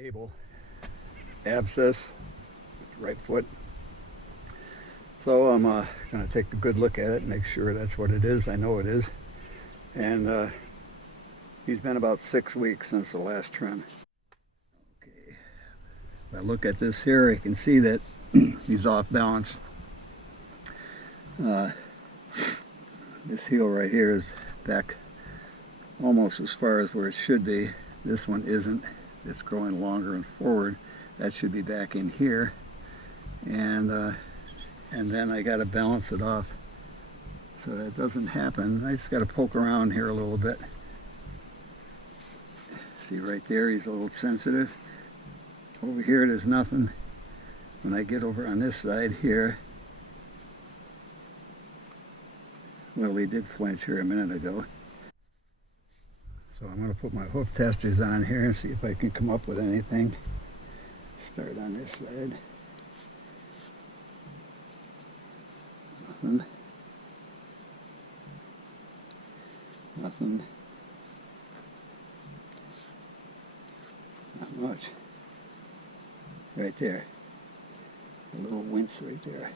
Abel, abscess, right foot. So I'm going to take a good look at it and make sure that's what it is. I know it is. And he's been about 6 weeks since the last trim. Okay. If I look at this here, I can see that he's off balance. This heel right here is back almost as far as where it should be. This one isn't. It's growing longer and forward. That should be back in here. And then I got to balance it off so that doesn't happen. I just got to poke around here a little bit. See right there, he's a little sensitive. Over here there's nothing. When I get over on this side here, well, he did flinch here a minute ago. So I'm going to put my hoof testers on here and see if I can come up with anything. Start on this side. Nothing. Nothing. Not much. Right there. A little wince right there.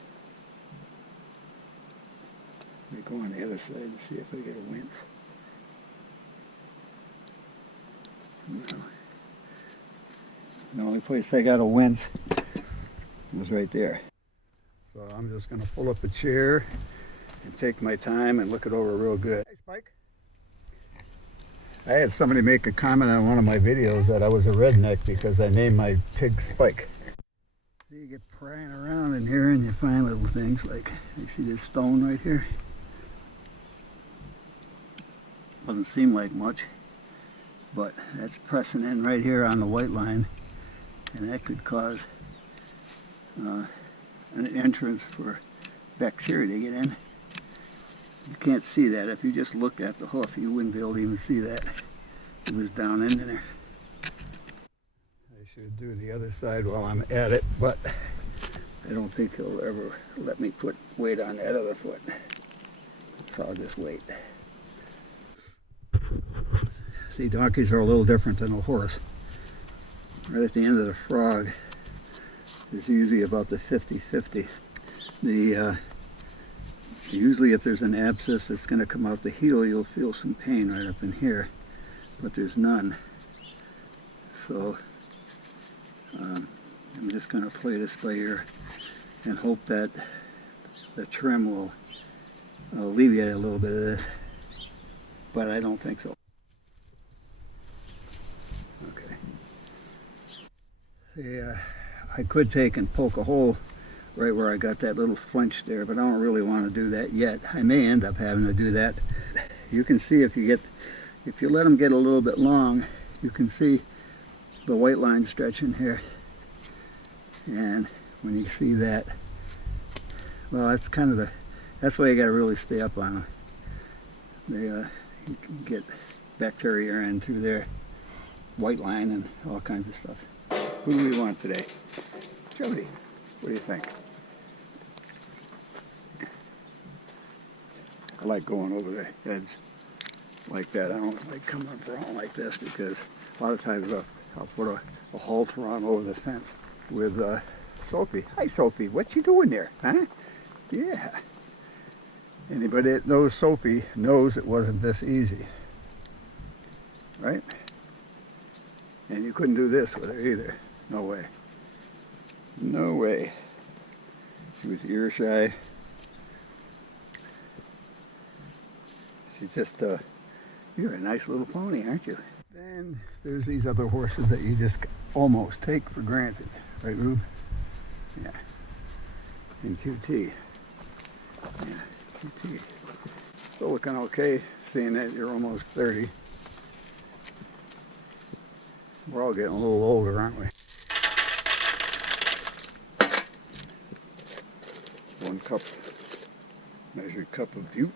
Let me go on the other side and see if I get a wince. No. The only place I got a wince was right there. So I'm just going to pull up a chair and take my time and look it over real good. Hey, Spike. I had somebody make a comment on one of my videos that I was a redneck because I named my pig Spike. You get prying around in here and you find little things like, you see this stone right here? Doesn't seem like much, but that's pressing in right here on the white line, and that could cause an entrance for bacteria to get in. You can't see that. If you just looked at the hoof, you wouldn't be able to even see that. It was down in there. I should do the other side while I'm at it, but I don't think he'll ever let me put weight on that other foot. So I'll just wait. See, donkeys are a little different than a horse. Right at the end of the frog is usually about the 50-50. Usually if there's an abscess that's going to come out the heel, you'll feel some pain right up in here, but there's none. So I'm just going to play this by ear and hope that the trim will alleviate a little bit of this, but I don't think so. Okay. See, I could take and poke a hole right where I got that little flinch there, but I don't really want to do that yet. I may end up having to do that. You can see if you let them get a little bit long, you can see the white line stretching here. And when you see that, well, that's kind of that's why you got to really stay up on them. You can get bacteria in through their white line and all kinds of stuff. Who do we want today? Jody, what do you think? I like going over their heads like that. I don't like coming around like this because a lot of times I'll put a halter on over the fence with Sophie. Hi, Sophie. What you doing there? Huh? Yeah. Anybody that knows Sophie knows it wasn't this easy. Right? And you couldn't do this with her either. No way. No way. She was ear shy. She's just, you're a nice little pony, aren't you? Then there's these other horses that you just almost take for granted. Right, Rube? Yeah. And QT. Yeah, QT. Still looking okay, seeing that you're almost 30. We're all getting a little older, aren't we? 1 cup, measured cup of butte.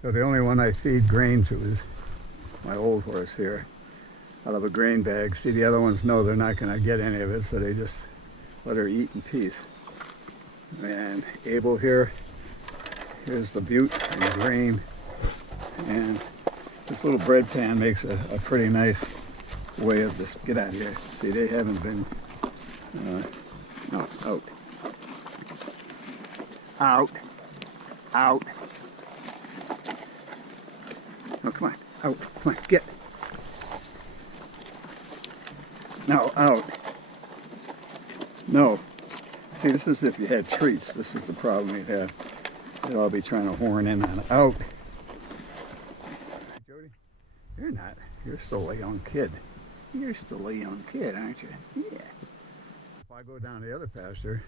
So the only one I feed grain to is my old horse here, out of a grain bag. See, the other ones know they're not going to get any of it, so they just let her eat in peace. And Abel here, Here's the butte and the grain, and this little bread pan makes a pretty nice way of this. Get out of here. See, they haven't been, no, out. Out. Out. No, come on, out, come on, get. No, out. No. See, this is if you had treats. This is the problem you'd have. They'd all be trying to horn in on it. Out. Jody, you're not. You're still a young kid. You're still a young kid, aren't you? Yeah. If I go down the other pasture,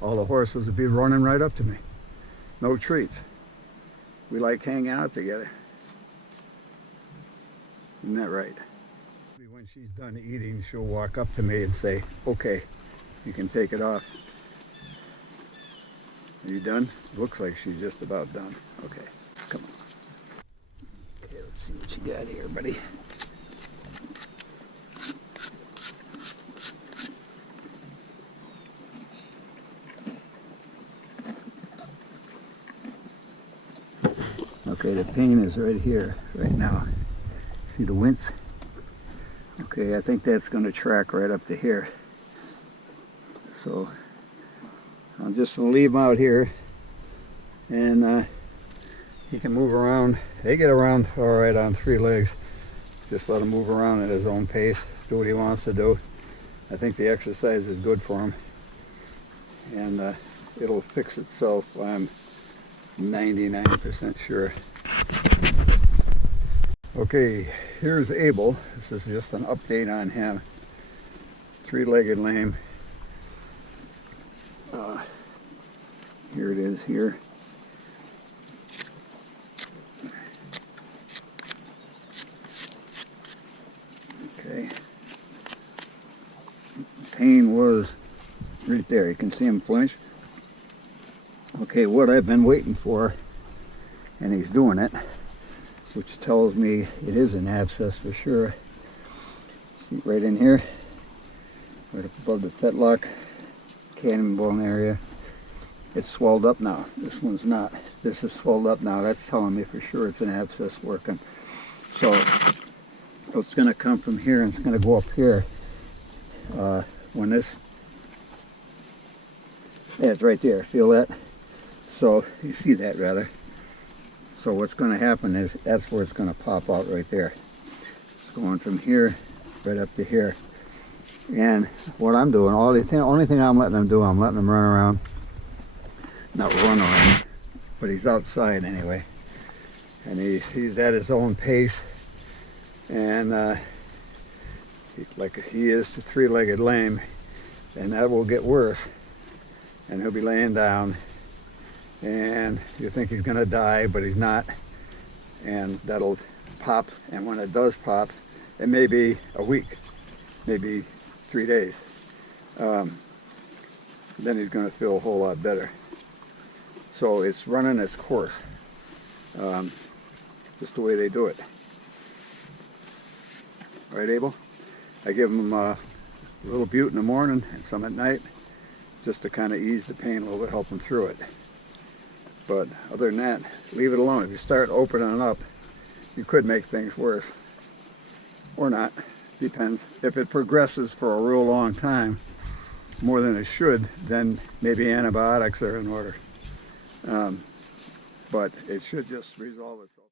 all the horses would be running right up to me. No treats. We like hanging out together. Isn't that right? When she's done eating, she'll walk up to me and say, okay, you can take it off. Are you done? Looks like she's just about done. Okay, come on. Okay, let's see what you got here, buddy. Okay, the pain is right here, right now. See the wince? Okay, I think that's going to track right up to here. So I'm just going to leave him out here, and he can move around. They get around all right on 3 legs. Just let him move around at his own pace, do what he wants to do. I think the exercise is good for him, and it'll fix itself. I'm 99% sure. Okay, here's Abel. This is just an update on him. 3-legged lame. Here it is here. Okay. Pain was right there. You can see him flinch. Okay, what I've been waiting for, and he's doing it, which tells me it is an abscess for sure. See right in here, right up above the fetlock, cannonbone area. It's swelled up now. This one's not. This is swelled up now. That's telling me for sure it's an abscess working. So it's going to come from here and it's going to go up here. When this, yeah, it's right there. Feel that? So you see that rather. So what's going to happen is that's where it's going to pop out right there. It's going from here right up to here. And what I'm doing, only thing I'm letting him do, I'm letting him run around. Not run around, but he's outside anyway. And he's at his own pace. And like he is the 3-legged lame, and that will get worse. And he'll be laying down. And you think he's going to die, but he's not. And that'll pop, and when it does pop, it may be a week, maybe 3 days. Then he's going to feel a whole lot better. So it's running its course, just the way they do it. Right, Abel? I give him a little butte in the morning and some at night, just to kind of ease the pain a little bit, help him through it. But other than that, leave it alone. If you start opening up, you could make things worse. Or not. Depends. If it progresses for a real long time, more than it should, then maybe antibiotics are in order. But it should just resolve itself.